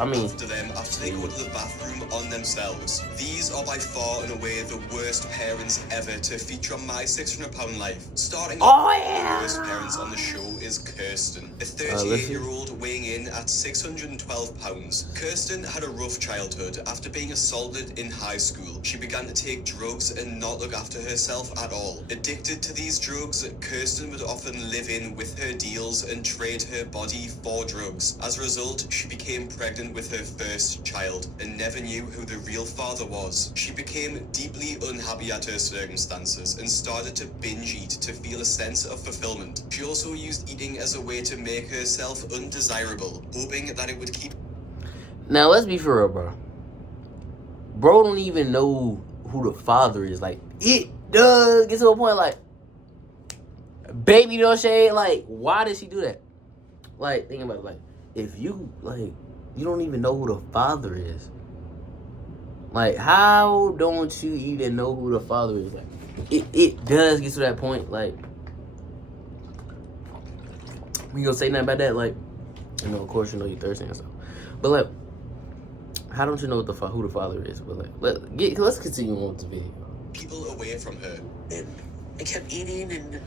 after them after they go to the bathroom on themselves. These are by far and away the worst parents ever to feature on My £600 Life. Starting off with the worst parents on the show is Kirsten, a 38-year-old weighing in at £612. Kirsten had a rough childhood. After being assaulted in high school, she began to take drugs and not look after herself at all. Addicted to these drugs, Kirsten would often live in with her deals and trade her body for drugs. As a result, she became pregnant with her first child and never knew who the real father was. She became deeply unhappy at her circumstances and started to binge eat to feel a sense of fulfillment. She also used eating as a way to make herself undesirable, hoping that it would keep... Now, let's be for real, bro. Bro don't even know who the father is. Like, it does get to a point, like, baby, no shade. Like, why did she do that? Like, think about it. Like, if you, like, you don't even know who the father is. Like, how don't you even know who the father is? Like, it does get to that point. Like, we gonna say nothing about that? Like, you know, of course, you know you're thirsty and stuff. But, like, how don't you know what who the father is? But, like, let's continue on with the video. People away from her. And I kept eating, and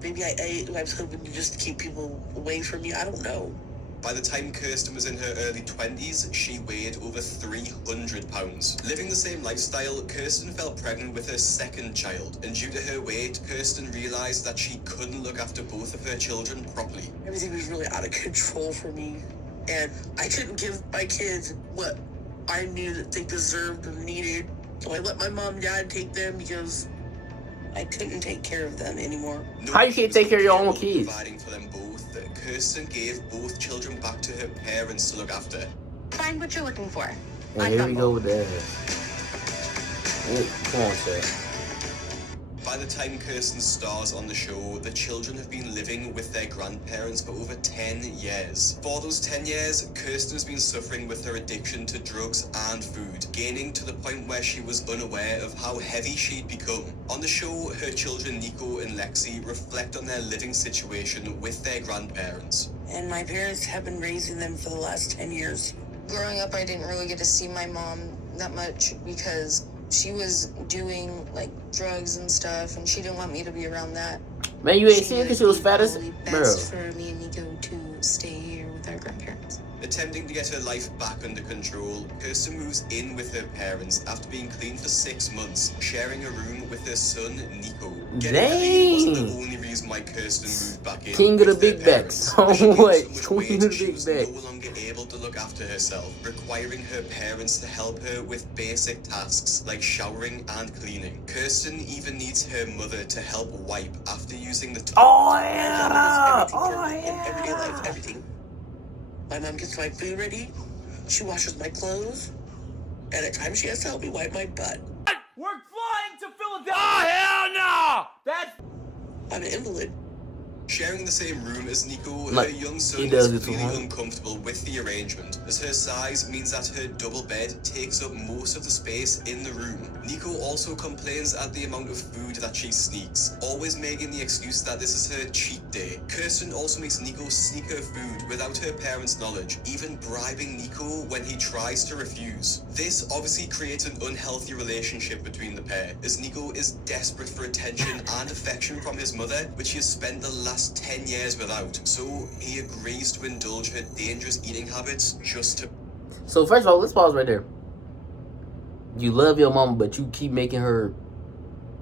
maybe I ate, and I was hoping to just keep people away from me. I don't know. By the time Kirsten was in her early 20s, she weighed over 300 pounds. Living the same lifestyle, Kirsten fell pregnant with her second child, and due to her weight, Kirsten realized that she couldn't look after both of her children properly. Everything was really out of control for me, and I couldn't give my kids what I knew that they deserved and needed. So I let my mom and dad take them because I couldn't take care of them anymore. How you can't take care of your own kids? Providing for them both, Kirsten gave both children back to her parents to look after. Find what you're looking for. And here we go with that. Come on, Chad. By the time Kirsten stars on the show, the children have been living with their grandparents for over 10 years. For those 10 years, Kirsten has been suffering with her addiction to drugs and food, gaining to the point where she was unaware of how heavy she'd become. On the show, her children Nico and Lexi reflect on their living situation with their grandparents. And my parents have been raising them for the last 10 years. Growing up, I didn't really get to see my mom that much because she was doing, like, drugs and stuff, and she didn't want me to be around that. Man, you ain't seen because she was fat as... Best for me and Nico to stay here with our grandparents. Attempting to get her life back under control, Kirsten moves in with her parents after being clean for 6 months, sharing a room with her son, Nico. Dang! Wasn't the only reason why Kirsten moved back in. King of the big backs. Oh, wait. Queen of the she big was backs. no longer able to look after herself, requiring her parents to help her with basic tasks like showering and cleaning. Kirsten even needs her mother to help wipe after using the toilet. Oh, yeah! Oh, Everyday life, yeah! everything. My mom gets my food ready, she washes my clothes, and at times she has to help me wipe my butt. We're flying to Philadelphia! Oh, hell no! That's... I'm an invalid. Sharing the same room as Nico, Like, her young he son does is it to feeling her. uncomfortable with the arrangement, as her size means that her double bed takes up most of the space in the room. Nico also complains at the amount of food that she sneaks, always making the excuse that this is her cheat day. Kirsten also makes Nico sneak her food without her parents' knowledge, even bribing Nico when he tries to refuse. This obviously creates an unhealthy relationship between the pair, as Nico is desperate for attention and affection from his mother, which he has spent the last 10 years without, so he agrees to indulge her dangerous eating habits just to... So, first of all, let's pause right there. You love your mama, but you keep making her...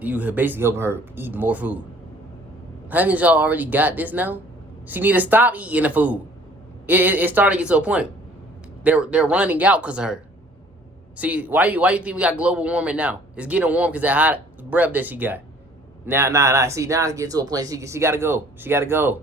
You have basically helping her eat more food. Haven't y'all already got this now? She need to stop eating the food. It's starting to get to a point. They're running out because of her. See, why you think we got global warming now? It's getting warm because that hot breath that she got. Nah. See, now it's getting to a point. She gotta go. She gotta go.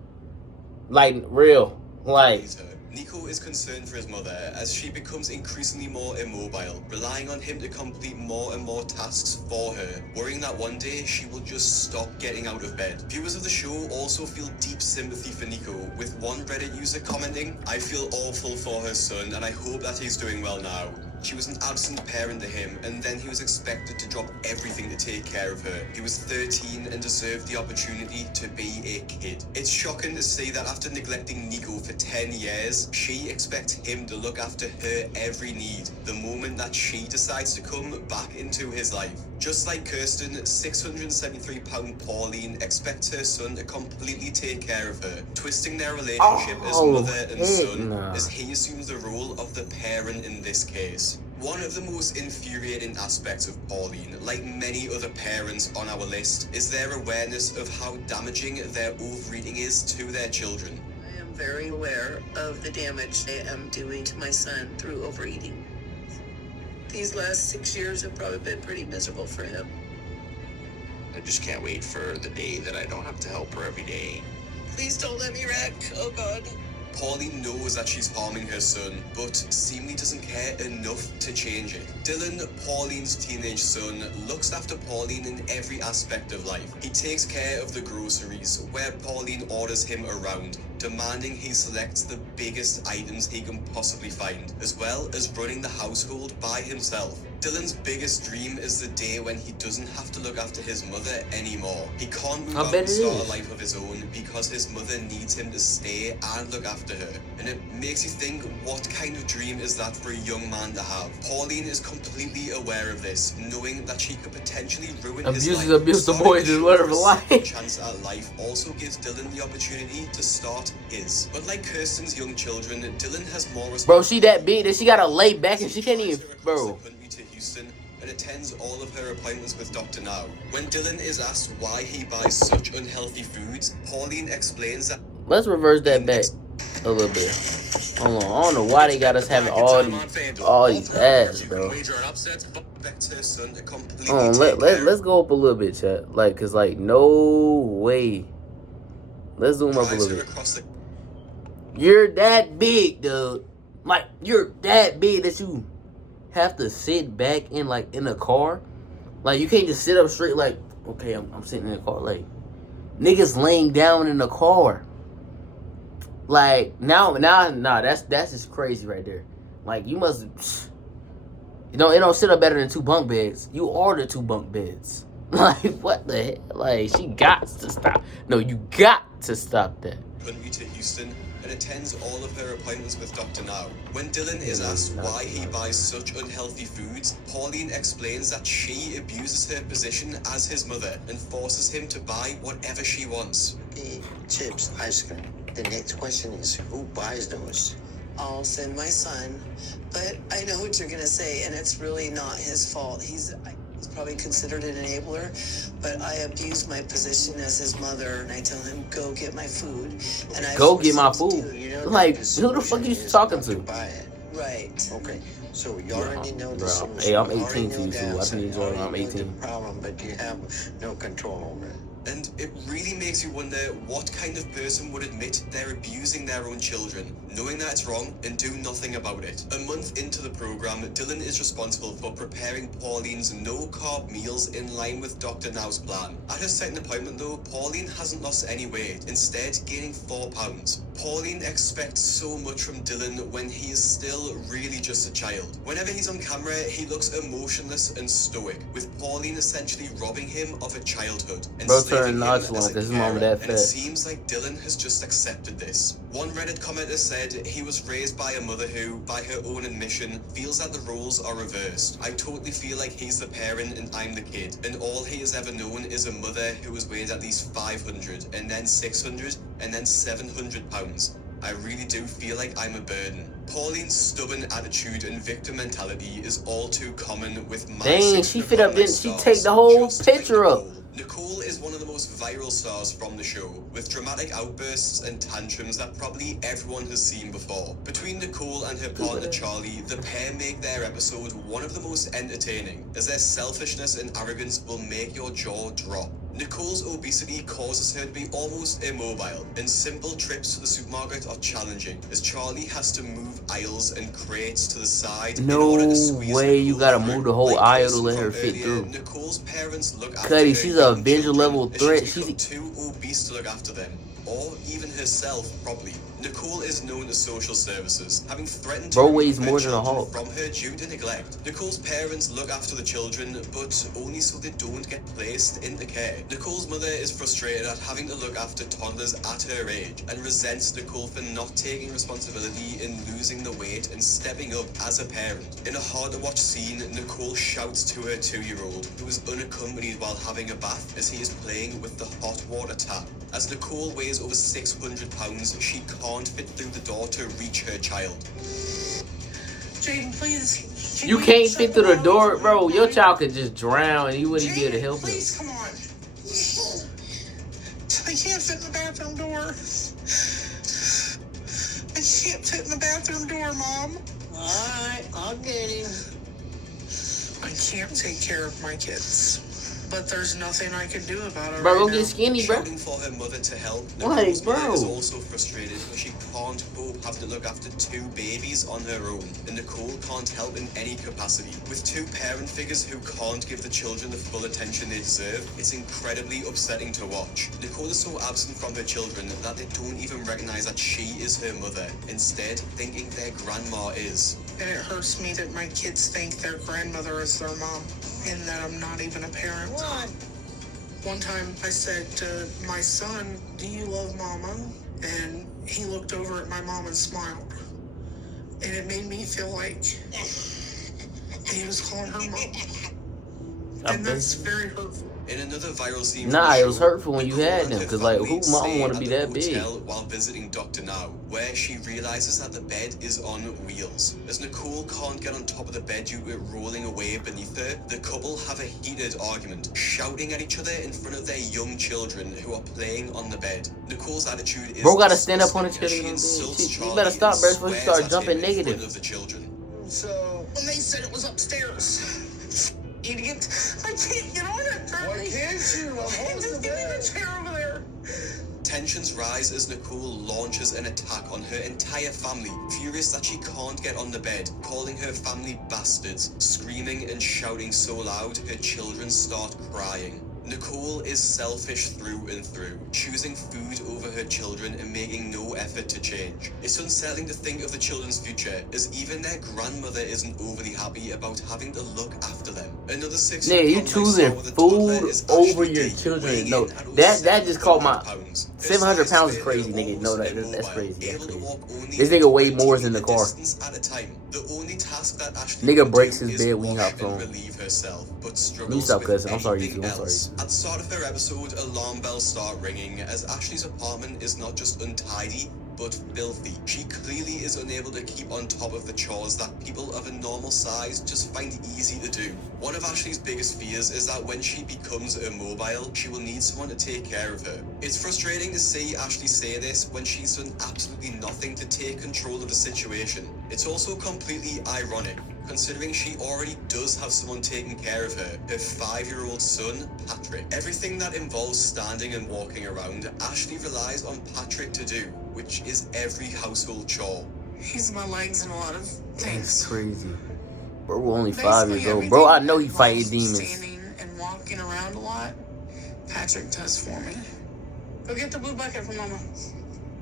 Like, real. Like... Nico is concerned for his mother as she becomes increasingly more immobile, relying on him to complete more and more tasks for her, worrying that one day she will just stop getting out of bed. Viewers of the show also feel deep sympathy for Nico, with one Reddit user commenting, "I feel awful for her son and I hope that he's doing well now." She was an absent parent to him, and then he was expected to drop everything to take care of her. He was 13 and deserved the opportunity to be a kid. It's shocking to see that after neglecting Nico for 10 years, she expects him to look after her every need the moment that she decides to come back into his life. Just like Kirsten, 673-pound Pauline expects her son to completely take care of her, twisting their relationship as mother and son as he assumes the role of the parent in this case. One of the most infuriating aspects of Pauline, like many other parents on our list, is their awareness of how damaging their overeating is to their children. I am very aware of the damage I am doing to my son through overeating. These last 6 years have probably been pretty miserable for him. I just can't wait for the day that I don't have to help her every day. Please don't let me wreck. Oh God. Pauline knows that she's harming her son, but seemingly doesn't care enough to change it. Dylan, Pauline's teenage son, looks after Pauline in every aspect of life. He takes care of the groceries, where Pauline orders him around, demanding he selects the biggest items he can possibly find, as well as running the household by himself. Dylan's biggest dream is the day when he doesn't have to look after his mother anymore. He can't move out and start a life of his own because his mother needs him to stay and look after her. And it makes you think, what kind of dream is that for a young man to have? Pauline is completely aware of this, knowing that she could potentially ruin his life. Abuse the boys is word of life. Chance at life also gives Dylan the opportunity to start his. Unlike Kirsten's young children, Dylan has more responsibility. Bro, she that big that she gotta lay back and she can't even, bro. To Houston and attends all of her appointments with Dr. Now. When Dylan is asked why he buys such unhealthy foods, Pauline explains that. Let's reverse that back a little bit. Hold on, I don't know why they got us having all these ads, bro. Let's go up a little bit, chat. Like, cause like no way. Let's zoom up a little bit. You're that big, dude. Like, you're that big that you have to sit back in a car. Like, you can't just sit up straight like, okay, I'm sitting in the car. Like, niggas laying down in the car. Like, nah, that's just crazy right there. Like, you must, it don't sit up better than 2 bunk beds. You order 2 bunk beds. Like, what the hell? Like, she got to stop. No, you got to stop that. Country to Houston and attends all of her appointments with Dr. Now. When Dylan is asked why he buys such unhealthy foods, Pauline explains that she abuses her position as his mother and forces him to buy whatever she wants. Chips, ice cream. The next question is, who buys those? I'll send my son, but I know what you're gonna say, and it's really not his fault. He's probably considered an enabler, but I abuse my position as his mother, and I tell him, go get my food. And I go get my food. Like, who the fuck are you talking to? Right. Okay. So you already know the solution. Hey, I'm 18 to you, too. I can enjoy it. I'm 18. Problem, but you have no control over it. And it really makes you wonder what kind of person would admit they're abusing their own children, knowing that it's wrong and do nothing about it. A month into the program, Dylan is responsible for preparing Pauline's no-carb meals in line with Dr. Now's plan. At her second appointment though, Pauline hasn't lost any weight, instead gaining 4 pounds. Pauline expects so much from Dylan when he is still really just a child. Whenever he's on camera, he looks emotionless and stoic, with Pauline essentially robbing him of a childhood. And nonchalant because his mom that fat. And it seems like Dylan has just accepted this. One Reddit commenter said he was raised by a mother who, by her own admission, feels that the roles are reversed. I totally feel like he's the parent and I'm the kid, and all he has ever known is a mother who was weighed at least 500 and then 600 and then 700 pounds. I really do feel like I'm a burden. Pauline's stubborn attitude and victim mentality is all too common with my dang, she fit up, didn't she take the whole picture up? Nicole is one of the most viral stars from the show, with dramatic outbursts and tantrums that probably everyone has seen before. Between Nicole and her partner Charlie, the pair make their episode one of the most entertaining, as their selfishness and arrogance will make your jaw drop. Nicole's obesity causes her to be almost immobile, and simple trips to the supermarket are challenging, as Charlie has to move aisles and crates to the side in order to squeeze way you gotta move the whole aisle to let her fit through. Nicole's parents look after Cuddy, she's a Avenger level threat. She's too obese to look after them, or even herself, probably. Nicole is known to social services, having threatened to Bro remove weighs her more than a children Hulk. from her due to neglect. Nicole's parents look after the children, but only so they don't get placed into care. Nicole's mother is frustrated at having to look after toddlers at her age and resents Nicole for not taking responsibility in losing the weight and stepping up as a parent. In a hard-to-watch scene, Nicole shouts to her 2-year-old, who is unaccompanied while having a bath as he is playing with the hot water tap. As Nicole weighs over 600 pounds, she can't fit through the door to reach her child. Jaden, please. can You we can't shut fit through the house door, real bro. Your quick? child could just drown and you wouldn't be able to Jaden, help him. please, come on. I can't fit in the bathroom door. I can't fit in the bathroom door, Mom. Alright, I'll get him. I can't take care of my kids. But there's nothing I can do about it Bro, right go now. get skinny, bro. Shouting for her mother to help, What, Nicole's mother bro? is also frustrated when she can't both have to look after 2 babies on her own, and Nicole can't help in any capacity. With 2 parent figures who can't give the children the full attention they deserve, it's incredibly upsetting to watch. Nicole is so absent from her children that they don't even recognize that she is her mother, instead thinking their grandma is. And it hurts me that my kids think their grandmother is their mom, and that I'm not even a parent. What? One time I said to my son, "Do you love Mama?" And he looked over at my mom and smiled. And it made me feel like he was calling her mom. And that's very hurtful. In another viral scene, Nah, from the it was show, hurtful when you Nicole had and them, her 'cause, like, family who mom stay wanna at be the that big? hotel while visiting Dr. Now, where she realizes that the bed is on wheels. As Nicole can't get on top of the bed due to it rolling away beneath her, the couple have a heated argument, shouting at each other in front of their young children who are playing on the bed. Nicole's attitude is Bro gotta stand up on his disgusting children as on she the bed. insults You Charlie better stop, and bro, before you swears start at jumping him in negative. front of the children. So when they said it was upstairs, idiot, I can't get on it. Why can't you? I'm holding Just the give me bed. the chair over there. Tensions rise as Nicole launches an attack on her entire family, furious that she can't get on the bed, calling her family bastards, screaming and shouting so loud her children start crying. Nicole is selfish through and through, choosing food over her children and making no effort to change. It's unsettling to think of the children's future, as even their grandmother isn't overly happy about having to look after them. Another 6 Nigga, you choosing food over your children. No, that just called my 700 pounds is crazy, nigga. No, that's crazy. That's crazy. This nigga weighed more than the car. Nigga breaks his bed when he hops on. Let me stop cussing. I'm sorry, YouTube. I'm sorry. At the start of her episode, alarm bells start ringing as Ashley's apartment is not just untidy, but filthy. She clearly is unable to keep on top of the chores that people of a normal size just find easy to do. One of Ashley's biggest fears is that when she becomes immobile, she will need someone to take care of her. It's frustrating to see Ashley say this when she's done absolutely nothing to take control of the situation. It's also completely ironic, considering she already does have someone taking care of her 5-year-old son, Patrick. Everything that involves standing and walking around, Ashley relies on Patrick to do, which is every household chore. He's my legs in a lot of That's things. crazy. Bro, we're only 5 Basically years old. everything Bro, I know he that fighting involves demons. Standing and walking around a lot, Patrick does for me. Go get the blue bucket for Mama.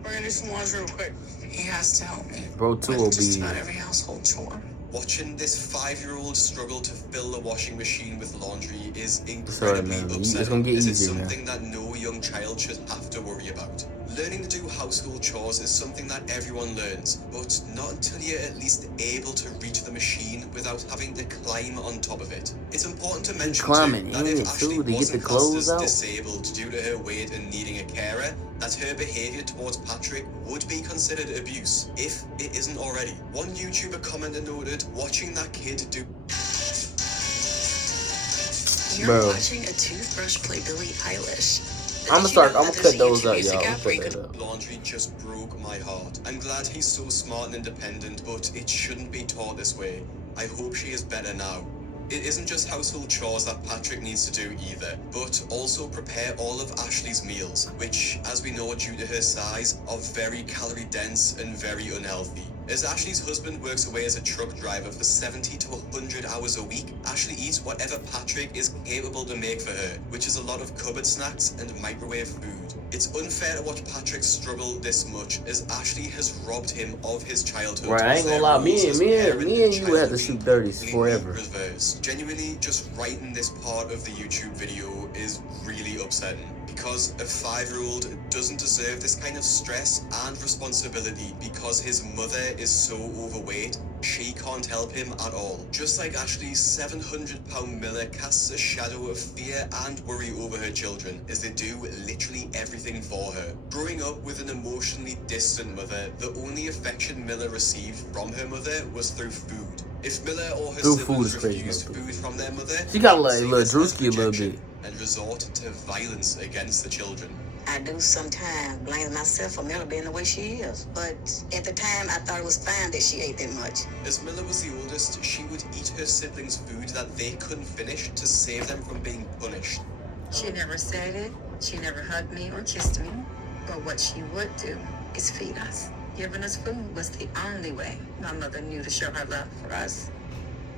We're gonna do some laundry real quick. He has to help me. Bro, too with just obedient. about every household chore. Watching this 5-year-old struggle to fill the washing machine with laundry is Sorry, incredibly man. It's upsetting, gonna get as it's easier, man. something that no young child should have to worry about. Learning to do household chores is something that everyone learns, but not until you're at least able to reach the machine without having to climb on top of it. It's important to mention climbing too, that in if it, Ashley too, to get wasn't the classed clothes as out. disabled due to her weight and needing a carer, that her behaviour towards Patrick would be considered abuse, if it isn't already. One YouTuber commenter noted, watching that kid do You're Bro. watching a toothbrush play Billie Eilish. I'm Did you know gonna that cut there's a those YouTube up, music y'all. I'm app where gonna you cut could that up. laundry just broke my heart. I'm glad he's so smart and independent, but it shouldn't be taught this way. I hope she is better now. It isn't just household chores that Patrick needs to do either, but also prepare all of Ashley's meals, which, as we know due to her size, are very calorie dense and very unhealthy. As Ashley's husband works away as a truck driver for 70 to 100 hours a week, Ashley eats whatever Patrick is capable to make for her, which is a lot of cupboard snacks and microwave food. It's unfair to watch Patrick struggle this much, as Ashley has robbed him of his childhood. Right, I ain't gonna lie, me and you would have to shoot 30s forever. Reverse. Genuinely, just writing this part of the YouTube video is really upsetting, because a 5-year-old doesn't deserve this kind of stress and responsibility because his mother is so overweight, she can't help him at all. Just like Ashley's 700-pound Miller casts a shadow of fear and worry over her children, as they do literally everything for her. Growing up with an emotionally distant mother, the only affection Miller received from her mother was through food. If Miller or her siblings refused food from their mother, she got like little Drewski a little bit, and resort to violence against the children. I do sometimes blame myself for Miller being the way she is, but at the time I thought it was fine that she ate that much. As Miller was the oldest, she would eat her siblings' food that they couldn't finish to save them from being punished. She never said it, she never hugged me or kissed me, but what she would do is feed us. Giving us food was the only way my mother knew to show her love for us.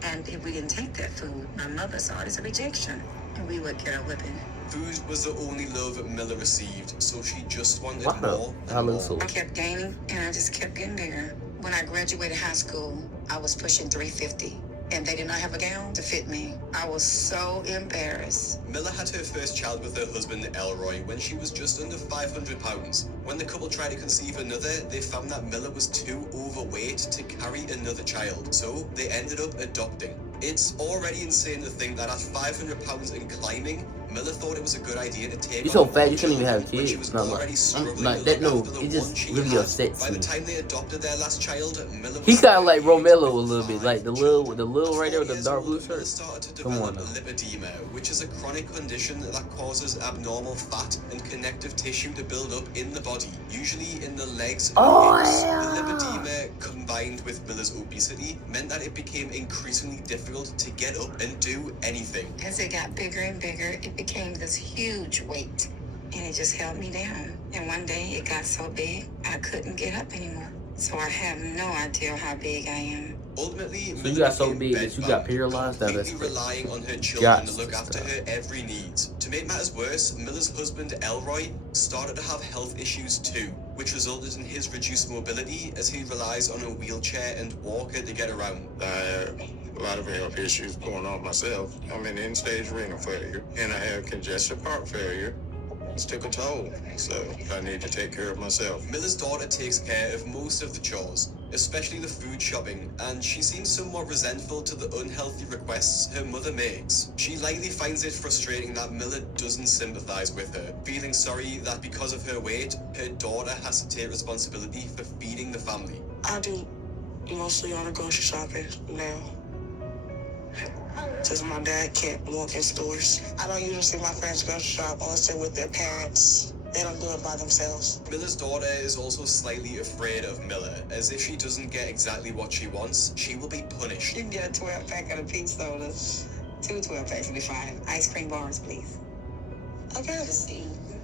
And if we didn't take that food, my mother saw it as a rejection, and we would get a whipping. Food was the only love Miller received, so she just wanted more and more. I kept gaining, and I just kept getting bigger. When I graduated high school, I was pushing 350, and they did not have a gown to fit me. I was so embarrassed. Miller had her first child with her husband Elroy when she was just under 500 pounds. When the couple tried to conceive another, they found that Miller was too overweight to carry another child, so they ended up adopting. It's already insane to think that at 500 pounds and climbing, Miller thought it was a good idea to take. You're so fat you couldn't even have kids. No, like that. No, he just really upsets By me. the time they adopted their last child, Miller He kind of like Romello a little bit, like the little right there with the dark blue shirt. Started to Come on develop lipedema, which is a chronic condition that causes abnormal fat and connective tissue to build up in the body, usually in the legs and hips. The lipedema, combined with Miller's obesity, meant that it became increasingly difficult to get up and do anything. As it got bigger and bigger, it became this huge weight, and it just held me down. And one day it got so big, I couldn't get up anymore. So I have no idea how big I am. Ultimately, So you got so big that you got paralyzed. completely relying on her children to look after her every need. To make matters worse, Miller's husband Elroy started to have health issues too, which resulted in his reduced mobility as he relies on a wheelchair and walker to get around. I have a lot of health issues going on myself. I'm in end-stage renal failure, and I have congestive heart failure. It's took a toll, so I need to take care of myself. Miller's daughter takes care of most of the chores, especially the food shopping, and she seems somewhat resentful to the unhealthy requests her mother makes. She likely finds it frustrating that Miller doesn't sympathize with her, feeling sorry that because of her weight, her daughter has to take responsibility for feeding the family. I do mostly all the grocery shopping now, since my dad can't walk in stores. I don't usually see my friends grocery shop unless they're with their parents. They don't do it by themselves. Miller's daughter is also slightly afraid of Miller, as if she doesn't get exactly what she wants, she will be punished. You can get a 12-pack of the pink sodas. 2 12-packs will be fine. Ice cream bars, please. Okay.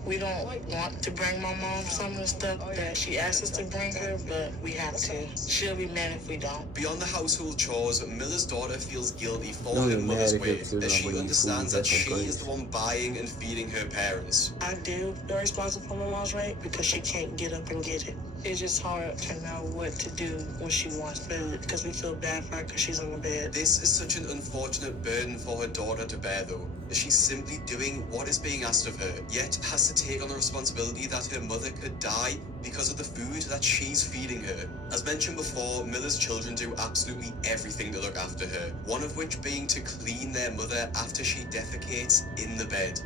We don't want to bring my mom some of the stuff that she asks us to bring her, but we have to. She'll be mad if we don't. Beyond the household chores, Miller's daughter feels guilty for her mother's ways, as she understands that she is the one buying and feeding her parents. I do feel responsible for my mom's weight because she can't get up and get it. It's just hard to know what to do when she wants food because we feel bad for her because she's on the bed. This is such an unfortunate burden for her daughter to bear, though, as she's simply doing what is being asked of her, yet has to take on the responsibility that her mother could die because of the food that she's feeding her. As mentioned before, Miller's children do absolutely everything to look after her, one of which being to clean their mother after she defecates in the bed.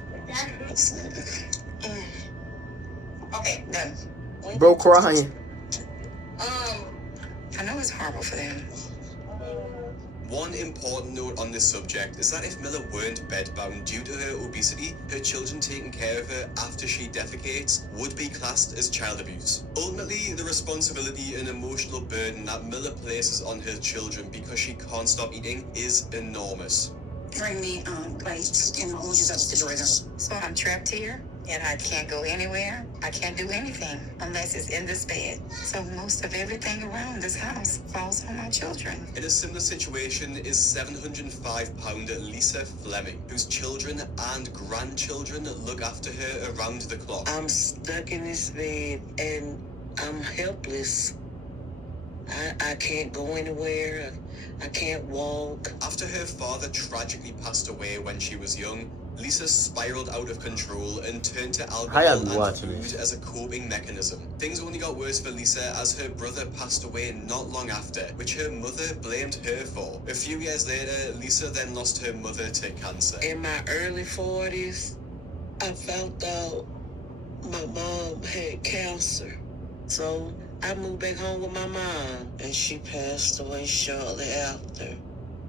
Okay, done. Bro crying. I know it's horrible for them. One important note on this subject is that if Miller weren't bedbound due to her obesity, her children taking care of her after she defecates would be classed as child abuse. Ultimately, the responsibility and emotional burden that Miller places on her children because she can't stop eating is enormous. Bring me plates and oranges upstairs. So I'm trapped here And I can't go anywhere. I can't do anything unless it's in this bed. So most of everything around this house falls on my children. In a similar situation is 705-pound Lisa Fleming, whose children and grandchildren look after her around the clock. I'm stuck in this bed and I'm helpless. I can't go anywhere. I can't walk. After her father tragically passed away when she was young, Lisa spiraled out of control and turned to How y'all alcohol be and watching food this? as a coping mechanism. Things only got worse for Lisa as her brother passed away not long after, which her mother blamed her for. A few years later, Lisa then lost her mother to cancer. In my early 40s, I found out my mom had cancer. So I moved back home with my mom, and she passed away shortly after.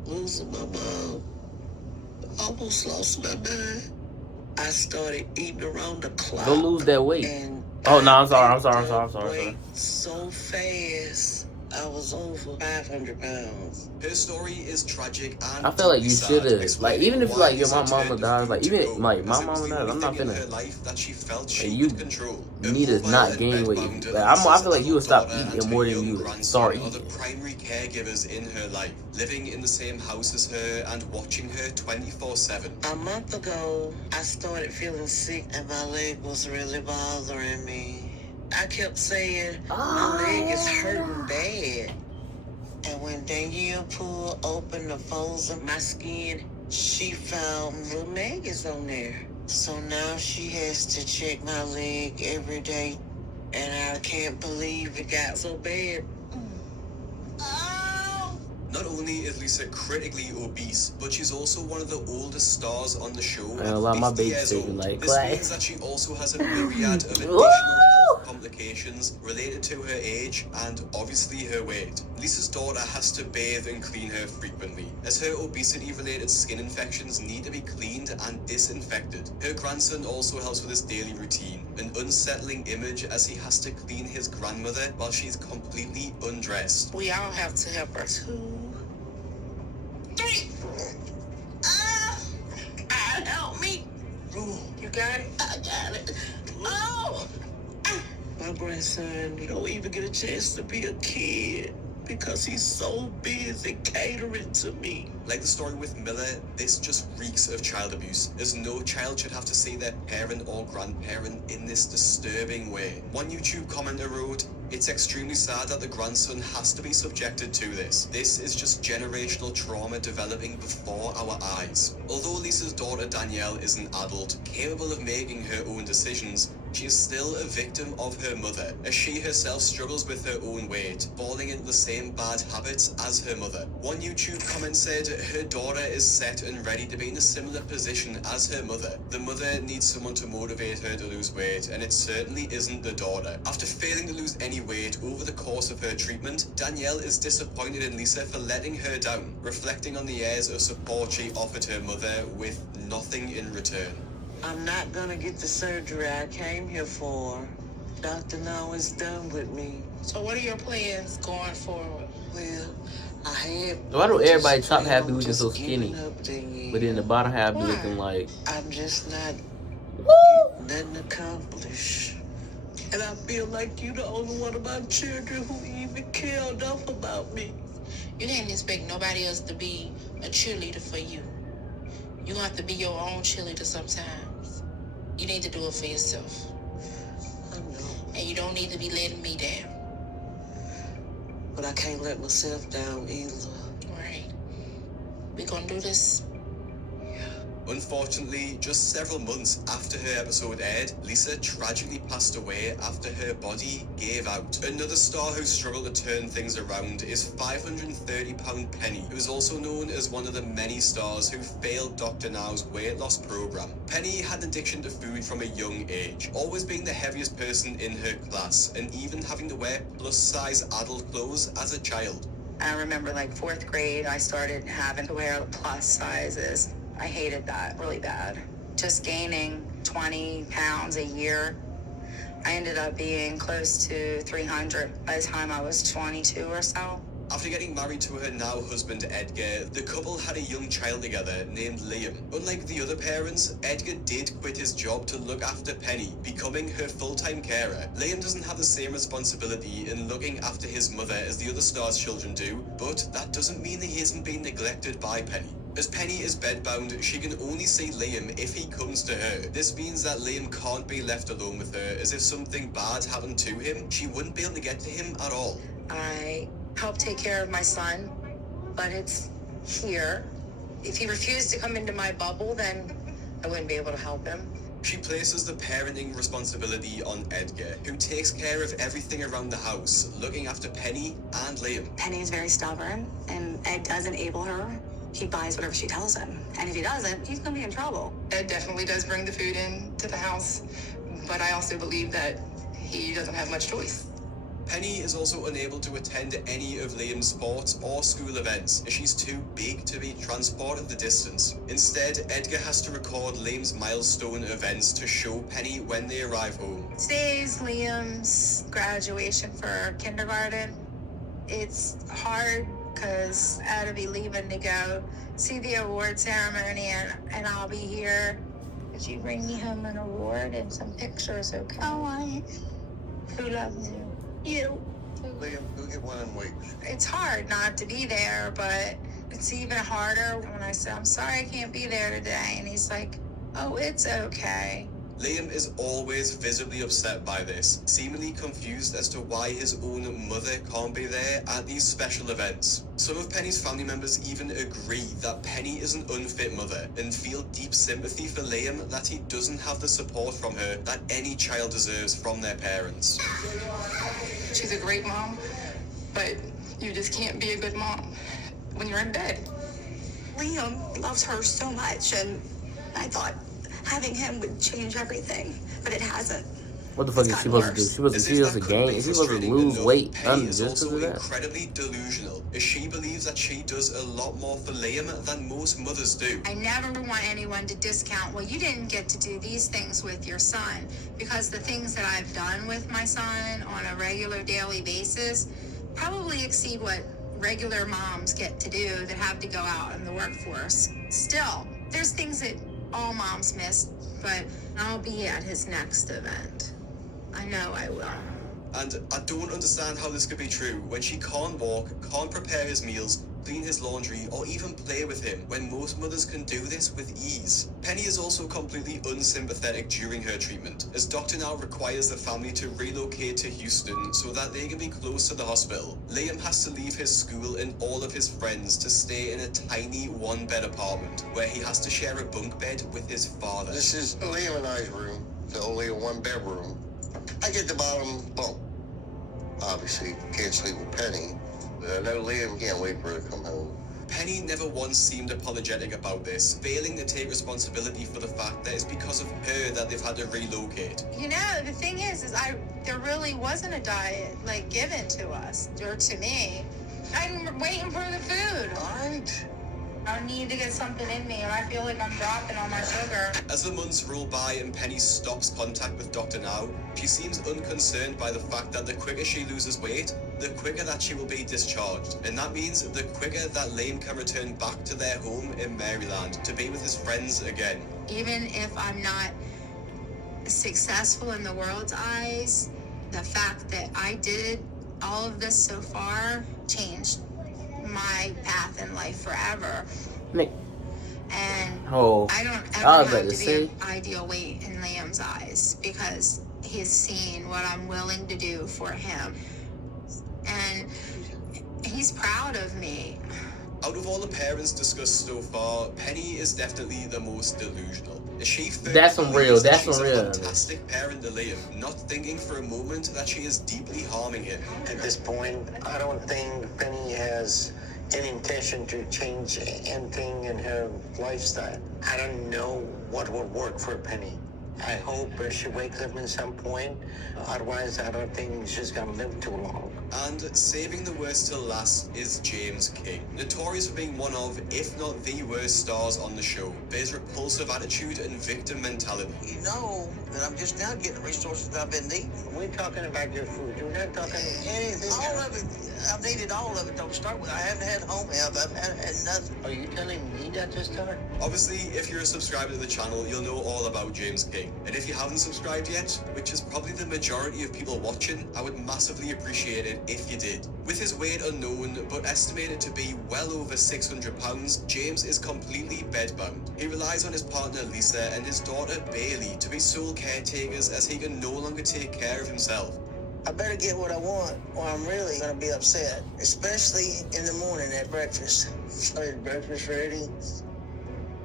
Losing my mom, almost lost my mind. I started eating around the clock. Don't lose that weight. And Oh, no, I'm sorry. I gained weight so fast, I was over 500 pounds. Her story is tragic and I feel like you deeply should sad, have, like, explaining even if why like your Lisa mama turned to dies, food like to even cope, like as my it was mama the dies, only I'm not thing in finna. her life that she felt she And you could control. need to Her not mother gain and weight. bedbound Like, I Lisa's feel like you would stop adult daughter eating and more her than young you grandson start are the eating. primary caregivers in her life, living in the same house as her and watching her 24/7. A month ago, I started feeling sick and my leg was really bothering me. I kept saying, my leg is hurting bad. And when Danielle pulled open the folds of my skin, she found little maggots on there. So now she has to check my leg every day. And I can't believe it got so bad. Not only is Lisa critically obese, but she's also one of the oldest stars on the show And a lot of my 50 babies years taking old. like This class. means that she also has a myriad of additional health complications related to her age and obviously her weight. Lisa's daughter has to bathe and clean her frequently, as her obesity-related skin infections need to be cleaned and disinfected. Her grandson also helps with his daily routine, an unsettling image as he has to clean his grandmother while she's completely undressed. We all have to help her. 2, 3. Help me. You got it? I got it. Oh! My grandson don't even get a chance to be a kid because he's so busy catering to me. Like the story with Miller, this just reeks of child abuse, as no child should have to see their parent or grandparent in this disturbing way. One YouTube commenter wrote, "It's extremely sad that the grandson has to be subjected to this. This is just generational trauma developing before our eyes." Although Lisa's daughter Danielle is an adult, capable of making her own decisions, she is still a victim of her mother, as she herself struggles with her own weight, falling into the same bad habits as her mother. One YouTube comment said, her daughter is set and ready to be in a similar position as her mother. The mother needs someone to motivate her to lose weight, and it certainly isn't the daughter. After failing to lose any weight over the course of her treatment, Danielle is disappointed in Lisa for letting her down, reflecting on the years of support she offered her mother with nothing in return. I'm not gonna get the surgery I came here for. Dr. Now is done with me. So what are your plans going forward? Well, I had... Why do everybody top half be I'm looking so just skinny, giving up the but then the bottom half be Why? looking like, I'm just not nothing accomplished. And I feel like you're the only one of my children who even care enough about me. You can't expect nobody else to be a cheerleader for you. You have to be your own cheerleader sometimes. You need to do it for yourself. I know, And you don't need to be letting me down. but I can't let myself down either. Right. We're gonna do this. Unfortunately, just several months after her episode aired, Lisa tragically passed away after her body gave out. Another star who struggled to turn things around is 530-pound Penny, who is also known as one of the many stars who failed Dr. Now's weight loss program. Penny had addiction to food from a young age, always being the heaviest person in her class, and even having to wear plus-size adult clothes as a child. I remember like 4th grade, I started having to wear plus sizes. I hated that really bad. Just gaining 20 pounds a year. I ended up being close to 300 by the time I was 22 or so. After getting married to her now husband Edgar, the couple had a young child together named Liam. Unlike the other parents, Edgar did quit his job to look after Penny, becoming her full-time carer. Liam doesn't have the same responsibility in looking after his mother as the other Stars children do, but that doesn't mean that he isn't being neglected by Penny. As Penny is bedbound, she can only see Liam if he comes to her. This means that Liam can't be left alone with her, as if something bad happened to him, she wouldn't be able to get to him at all. I help take care of my son, but it's here. If he refused to come into my bubble, then I wouldn't be able to help him. She places the parenting responsibility on Edgar, who takes care of everything around the house, looking after Penny and Liam. Penny is very stubborn, and Ed does enable her. He buys whatever she tells him, and if he doesn't, he's gonna be in trouble. Ed definitely does bring the food in to the house, but I also believe that he doesn't have much choice. Penny is also unable to attend any of Liam's sports or school events, as she's too big to be transported the distance. Instead, Edgar has to record Liam's milestone events to show Penny when they arrive home. Today's Liam's graduation for kindergarten. It's hard because I'll be leaving to go see the award ceremony, and I'll be here. Could you bring me home an award and some pictures, okay? Oh, who loves you? You. Liam, go get one and wait. It's hard not to be there, but it's even harder when I say, I'm sorry I can't be there today. And he's like, oh, it's okay. Liam is always visibly upset by this, seemingly confused as to why his own mother can't be there at these special events. Some of Penny's family members even agree that Penny is an unfit mother and feel deep sympathy for Liam that he doesn't have the support from her that any child deserves from their parents. She's a great mom, but you just can't be a good mom when you're in bed. Liam loves her so much, and I thought having him would change everything, but it hasn't. What the fuck is she supposed to do? She supposed to gain? Is she supposed to lose weight? Penny is Just also because of that? incredibly delusional, as she believes that she does a lot more for Liam than most mothers do. I never want anyone to discount, well, you didn't get to do these things with your son, because the things that I've done with my son on a regular daily basis probably exceed what regular moms get to do that have to go out in the workforce. Still, there's things that all moms miss, but I'll be at his next event. I know I will. And I don't understand how this could be true when she can't walk, can't prepare his meals, clean his laundry, or even play with him, when most mothers can do this with ease. Penny is also completely unsympathetic during her treatment, as Dr. Now requires the family to relocate to Houston so that they can be close to the hospital. Liam has to leave his school and all of his friends to stay in a tiny one-bed apartment, where he has to share a bunk bed with his father. This is Liam and I's room. It's only a one-bedroom. I get the bottom bunk. Obviously, can't sleep with Penny. I know Liam can't wait for her to come home. Penny never once seemed apologetic about this, failing to take responsibility for the fact that it's because of her that they've had to relocate. You know, the thing is there really wasn't a diet, like, given to us, or to me. I'm waiting for the food. All right. I need to get something in me, or I feel like I'm dropping all my sugar. As the months roll by and Penny stops contact with Dr. Now, she seems unconcerned by the fact that the quicker she loses weight, the quicker that she will be discharged. And that means the quicker that Liam can return back to their home in Maryland to be with his friends again. Even if I'm not successful in the world's eyes, the fact that I did all of this so far changed my path in life forever. Nick. And Oh, I don't I ever was about have to to be say. an ideal weight in Liam's eyes, because he's seen what I'm willing to do for him. And he's proud of me. Out of all the parents discussed so far, Penny is definitely the most delusional. She That's some real- believes that that's she's some a real. fantastic parent to Liam, not thinking for a moment that she is deeply harming him. At this point, I don't think Penny has any intention to change anything in her lifestyle. I don't know what will work for Penny. I hope she wakes up at some point. Otherwise, I don't think she's gonna live too long. And saving the worst till last is James King, notorious for being one of, if not the worst stars on the show, for his repulsive attitude and victim mentality. You know that I'm just now getting the resources I've been needing. We're talking about your food. We're not talking anything. All of it. I've needed all of it. Don't start with. I haven't had home health. I've had nothing. Are you telling me not to start? Obviously, if you're a subscriber to the channel, you'll know all about James King. And if you haven't subscribed yet, which is probably the majority of people watching, I would massively appreciate it if you did. With his weight unknown, but estimated to be well over 600 pounds, James is completely bedbound. He relies on his partner Lisa and his daughter Bailey to be sole caretakers as he can no longer take care of himself. I better get what I want or I'm really going to be upset, especially in the morning at breakfast. So is breakfast ready?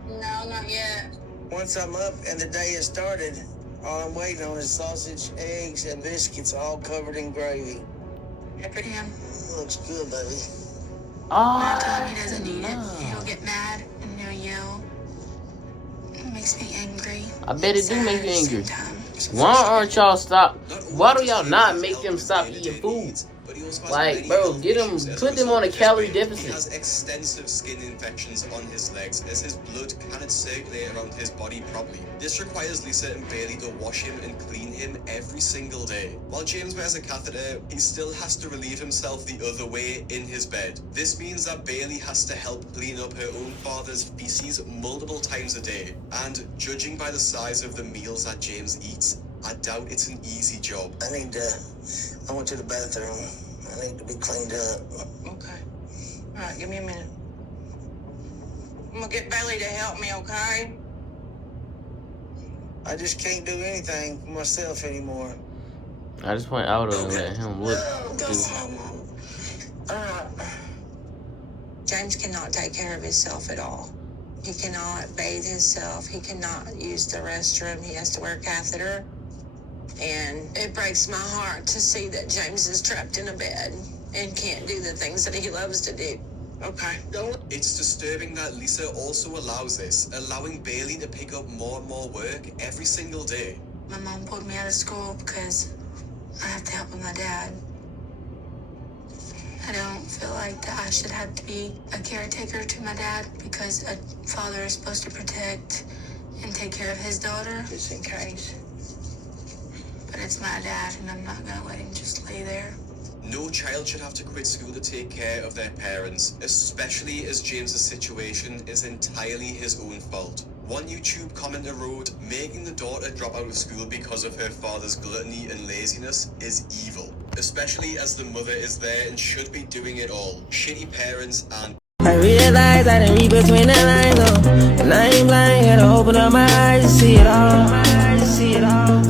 No, not yet. Once I'm up and the day has started, all I'm waiting on is sausage, eggs, and biscuits all covered in gravy. Peppered him. Looks good, baby. When I tell him he doesn't need it, he'll get mad and he'll yell. It makes me angry. I bet it do Sad make you at the angry. same time. Why aren't y'all stop? Why do y'all not make them stop eating food? Like, bro, get him, put them on a calorie He deficit. has extensive skin infections on his legs as his blood cannot circulate around his body properly. This requires Lisa and Bailey to wash him and clean him every single day. While James wears a catheter, he still has to relieve himself the other way in his bed. This means that Bailey has to help clean up her own father's feces multiple times a day. And judging by the size of the meals that James eats, I doubt it's an easy job. I went to the bathroom. I need to be cleaned up. Okay. All right, give me a minute. I'm gonna get Bailey to help me, okay? I just can't do anything for myself anymore. I just went out and let him look. James cannot take care of himself at all. He cannot bathe himself. He cannot use the restroom. He has to wear a catheter. And it breaks my heart to see that James is trapped in a bed and can't do the things that he loves to do. Okay. It's disturbing that Lisa also allows this, allowing Bailey to pick up more and more work every single day. My mom pulled me out of school because I have to help with my dad. I don't feel like that I should have to be a caretaker to my dad because a father is supposed to protect and take care of his daughter. Just in case. But it's my dad, and I'm not gonna let him just lay there. No child should have to quit school to take care of their parents, especially as James's situation is entirely his own fault. One YouTube commenter wrote, "Making the daughter drop out of school because of her father's gluttony and laziness is evil, especially as the mother is there and should be doing it all. Shitty parents and..." I realize I didn't read between the lines, oh, and I ain't blind, had to open up my eyes to see it all.